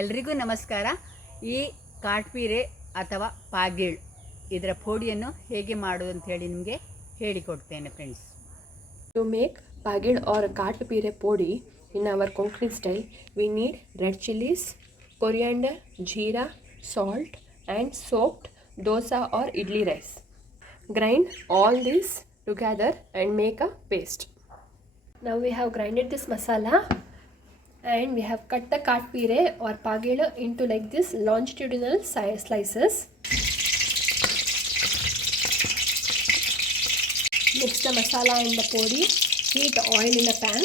ಎಲ್ರಿಗೂ ನಮಸ್ಕಾರ. ಈ ಕಾಟ್ಪೀರೆ ಅಥವಾ ಪಾಗೇಳ್ ಇದರ ಪೋಡಿಯನ್ನು ಹೇಗೆ ಮಾಡೋದು ಅಂತ ಹೇಳಿ ನಿಮಗೆ ಹೇಳಿಕೊಡ್ತೇನೆ friends. To make pagid or katpire podi in our Konkani style, we need red chilies, coriander, jeera, salt and soaked dosa or idli rice. Grind all this together and make a paste. Now we have grinded this masala and we have cut the katpire or pagid into like this longitudinal slices. Mix the masala and the podi. Heat the oil in a pan.